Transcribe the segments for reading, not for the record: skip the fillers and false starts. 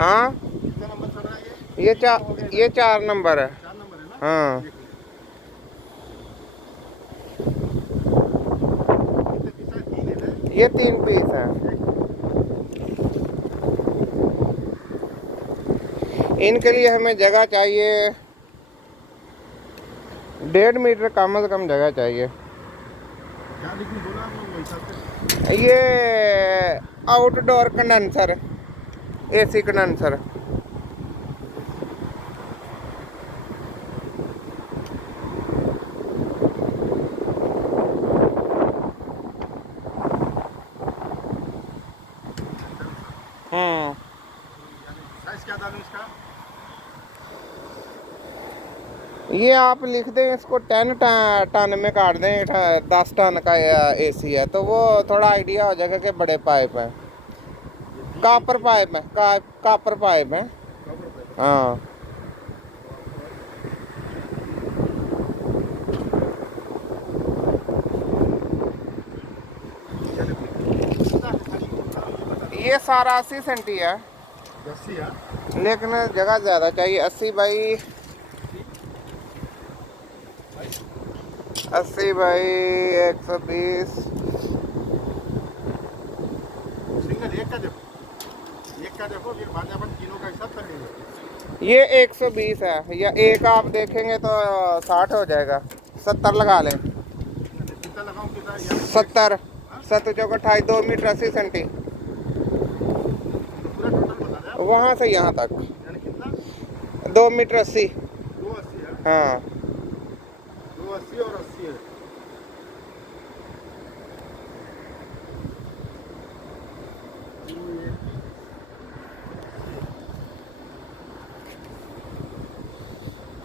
हाँ कितना नंबर चल रहा है ये 4 नंबर है। 4 नंबर है ना। हाँ कितने पीस है? 3 है ना। ये 3 पीस है। इनके लिए हमें जगह चाहिए, 1.5 मीटर कम से कम जगह चाहिए। क्या लिखूं बोला आप लोग वही हिसाब से। ये आउटडोर कंडेंसर, एसी कंडेंसर। हम्म यानी साइज क्या डालूं इसका? ये आप लिख दें इसको 10 टन में काट दें, 10 टन का एसी है तो वो थोड़ा आइडिया हो जाएगा कि बड़े पाइप हैं। ये 3 कापर इंची है। पाइप है, कापर पाइप है। कवर पे है। हाँ क्या लिखूं? कितना है खाली ये बता दो। ये सारा 80 सेंटी है, 80 है। लेकिन जगह ज़्यादा चाहिए। 80 बाई 80 बाई 120। सिंगल एक का देखो फिर बाद में अपन तीनों का हिसाब कर लेंगे। ये 120 है, या एक आप देखेंगे तो 60 हो जाएगा। 70 लगा लें। कितना लगाऊं कितना यानी 70, हाँ? 7 चौक 28, 2 मीटर 80 सेंटी। पूरा टोटल बता रहे आप वहाँ से यहाँ तक यानी कितना? 2 मीटर 80। 280 है। हाँ 280 और 80 है।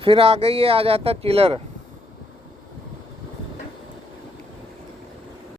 फिर आगे ये आ जाता चिलर।